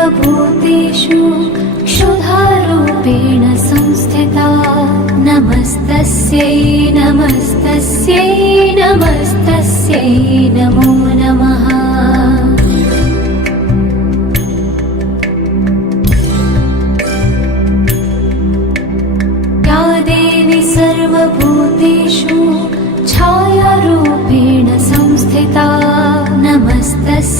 सर्वभूतेषु क्षुधारूपेण संस्थिता। नमस्तस्यै नमस्तस्यै नमस्तस्यै नमो नमः। या देवी सर्वभूतेषु छायारूपेण संस्थिता। नमस्तस्यै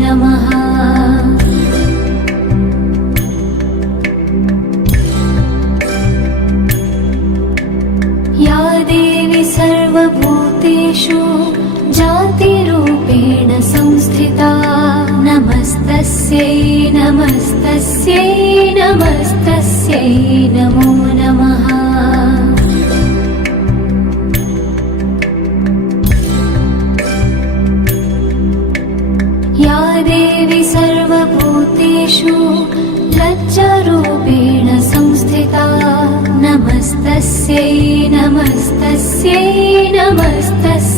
सर्वभूतेषु जातिरूपेण संस्थिता। नमस्तस्यै नमस्तस्यै नमस्तस्यै नमो नमः। या देवी सर्वभूतेषु लज्जारूपेण संस्थिता। नमस्तस्यै नमस्तस्यै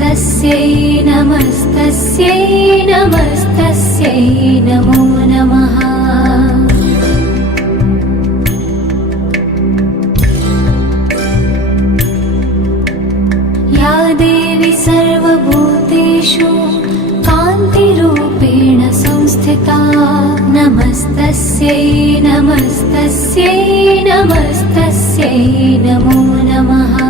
नमस्तस्यै नमस्तस्यै नमस्तस्यै नमो नमः। या देवी सर्वभूतेषु कान्तिरूपेण संस्थिता। नमस्तस्यै नमस्तस्यै नमस्तस्यै नमो नमः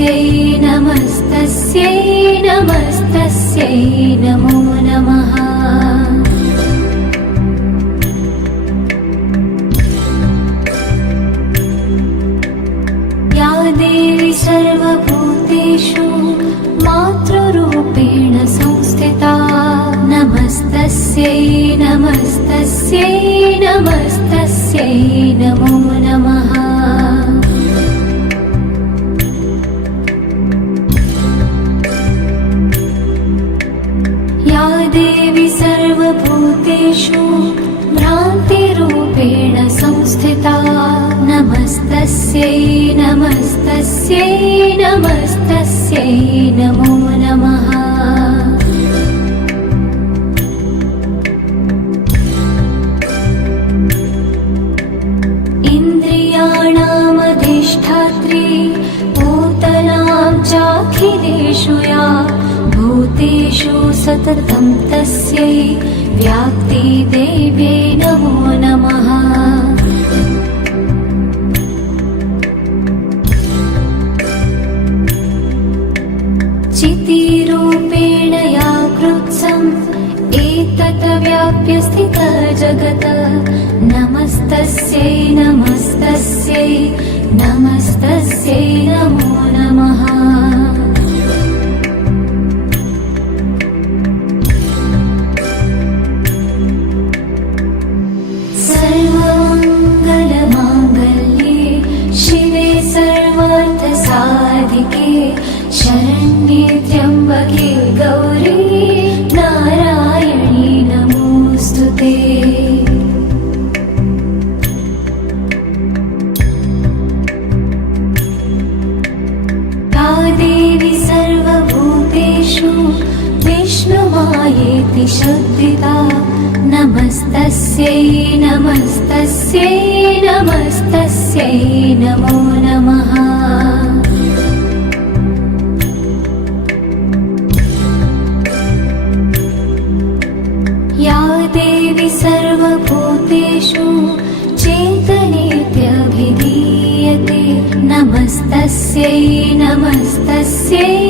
नमस्तस्यै नमस्तस्यै नमस्तस्यै नमो नमः। या देवी सर्वभूतेषु मातृरूपेण संस्थिता। नमस्तस्यै नमस्तस्यै नमस्तस्यै नमो नमस्तस्यै नमस्तस्यै नमस्तस्यै नमो नमः। इन्द्रियाणामधिष्ठात्री भूतनां चाखिलेषु या भूतेषु सततं तस्यै व्याप्तिदेव्यै नमो नमः एतत् व्याप्य स्थितः जगत्। नमस्तस्यै नमस्तस्यै नमस्तस्यै नमो नमः सर्वभूतेषु विष्णुमायेति शुद्धिता। नमस्तस्यै नमस्तस्यै नमस्तस्यै नमो नमः। या देवी सर्वभूतेषु चेतनेत्यभिधीयते। नमस्तस्यै नमस्तस्यै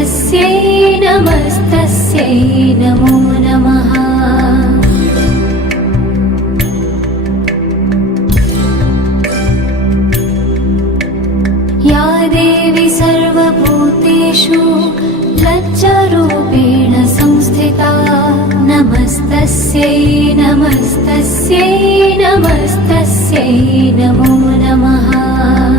नमस्तस्यै नमस्तस्यै नमो नमः। या देवी सर्वभूतेषु लज्जरूपेण संस्थिता। नमस्तस्यै नमस्तस्यै नमस्तस्यै नमो नमः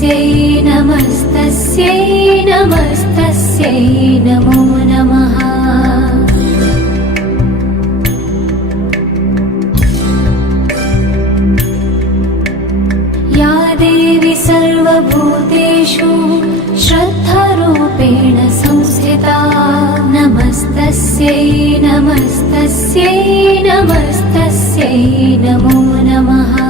नमस्तस्यै नमस्तस्यै नमस्तस्यै नमो नमः। या देवी सर्वभूतेषु श्रद्धारूपेण संस्थिता। नमस्तस्यै नमस्तस्यै नमस्तस्यै नमो नमः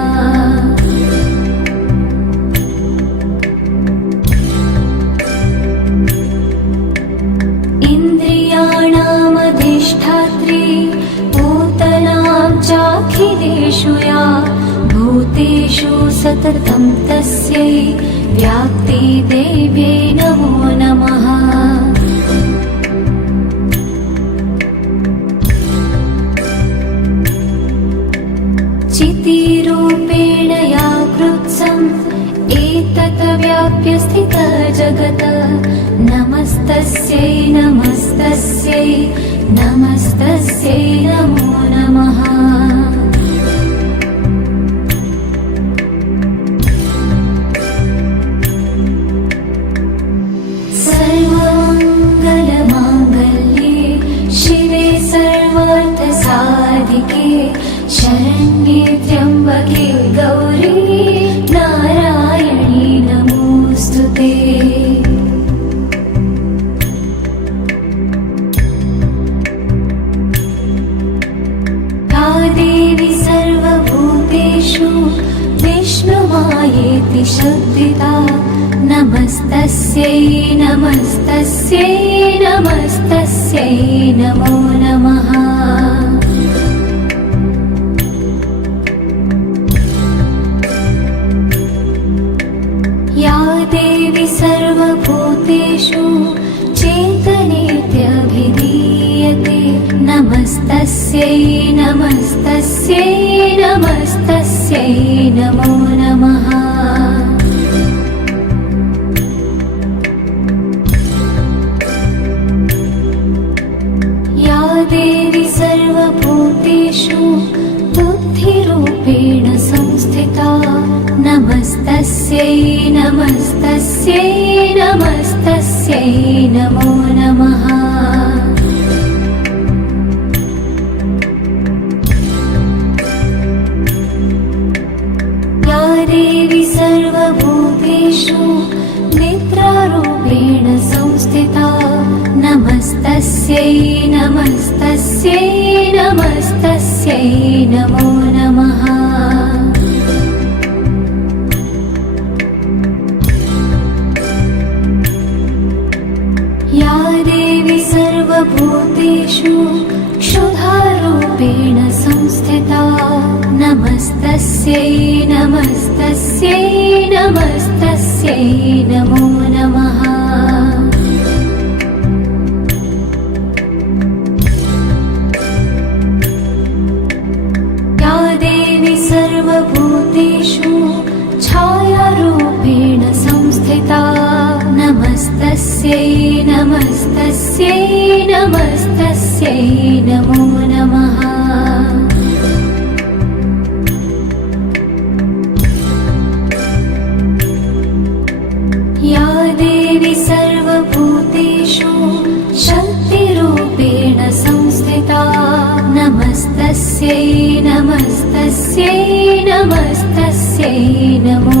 सततं तस्यै व्याप्ति देव्यै नमो नमः। चितिरूपेण या कृत्सम् एतत् व्याप्य स्थित जगत्। नम नमस्तस्यै नमस्तस्यै नमस्तस्यै नमो नमः नमस्तस्यै नमस्तस्यै नमस्तस्यै नमो नमः। या देवी सर्वभूतेषु चेतनेत्यभिधीयते। नमस्तस्यै नमस्तस्यै नमस्तस्यै नमो नमः नमस्तस्यै नमस्तस्यै नमस्तस्यै नमो नमः। या देवी सर्वभूतेषु निद्रारूपेण संस्थिता। नमस्तस्यै नमस्तस्यै नमस्तस्यै नमो क्षुधारूपेण संस्थिता। नमस्तस्यै नमस्तस्यै नमस्तस्यै नमो नमः नमस्तस्यै नमस्तस्यै नमस्तस्यै नमो नमः। या देवी सर्वभूतेषु शक्तिरूपेण संस्थिता। नमस्तस्यै नमस्तस्यै नमस्तस्यै नमो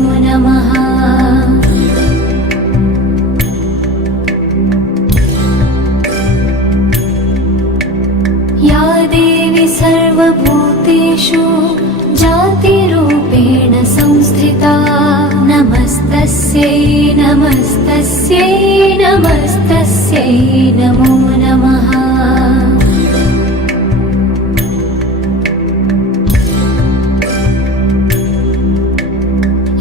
संस्थिता नमस्तस्यै नमस्तस्यै नमस्तस्यै नमो नमः।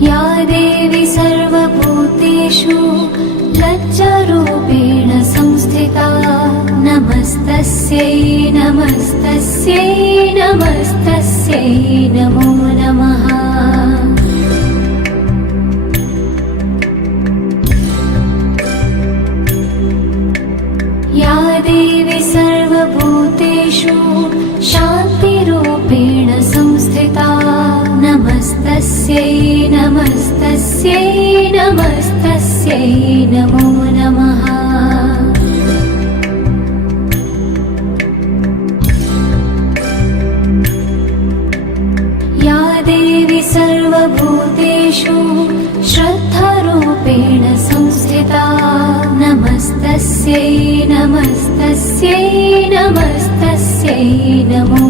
या देवी सर्वभूतेषु लज्जारूपेण संस्थिता। नमस्तस्यै नमस्तस्यै नमस्तस्यै नमो नमः नमस्तस्यै नमस्तस्यै नमस्तस्यै नमो नमः। या देवी सर्वभूतेषु श्रद्धारूपेण संस्थिता। नमस्तस्य नमस्तस्यै नमस्तस्यै नमस्तस्यै नमो नमः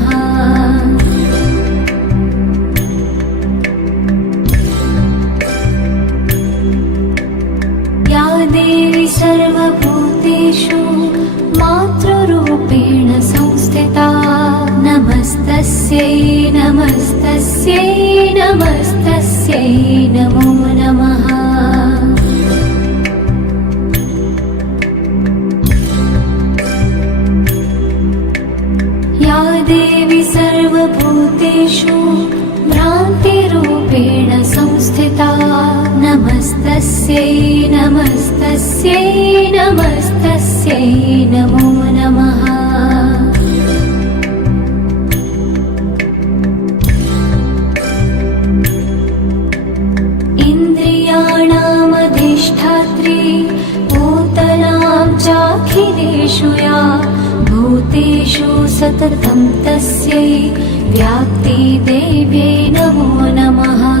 सर्वभूतेषु मातृरूपेण संस्थिता नमस्तस्यै नमस्तस्यै नमस्तस्यै नमो नमः या देवी सर्वभूतेषु भ्रान्तिरूपेण संस्थिता नमस्तस्यै नमस्तस्यै इन्द्रियाणामधिष्ठात्री भूतनां चाखिलेषु या भूतेषु सततं तस्यै व्याप्तिदेव्यै नमो नमः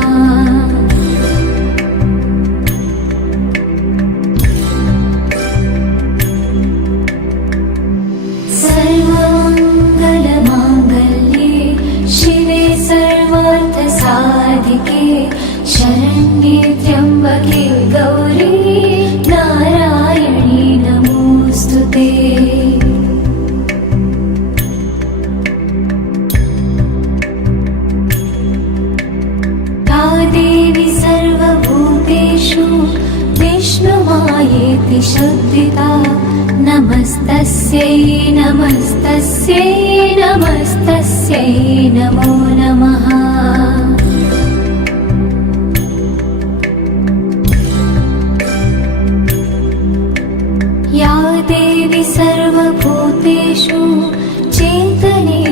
विष्णुमायेति शुद्धिता। नमस्तस्यै नमस्तस्यै नमस्तस्यै नमो नमः। या देवी सर्वभूतेषु चेतनेत्यभिधीयते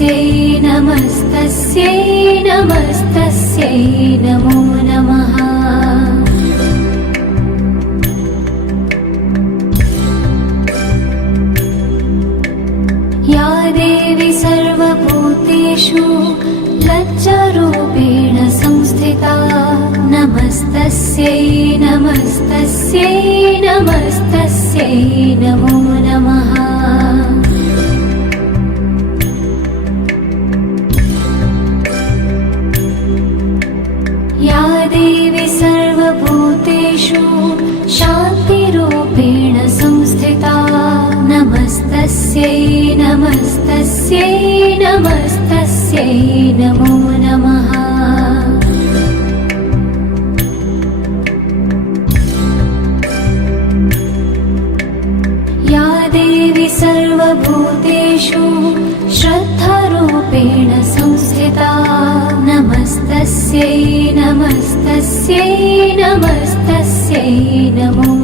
नमस्तस्यै नमस्तस्यै नमस्तस्यै नमो नमः। या देवी सर्वभूतेषु लज्जारूपेण संस्थिता। नमस्तस्यै नमस्तस्यै नमस्तस्यै नमो नमः नमस्तस्यै नमस्तस्यै नमस्तस्यै नमो नमः। या देवी सर्वभूतेषु श्रद्धारूपेण संस्थिता। नमस्तस्यै नमस्तस्यै नमस्तस्यै नमो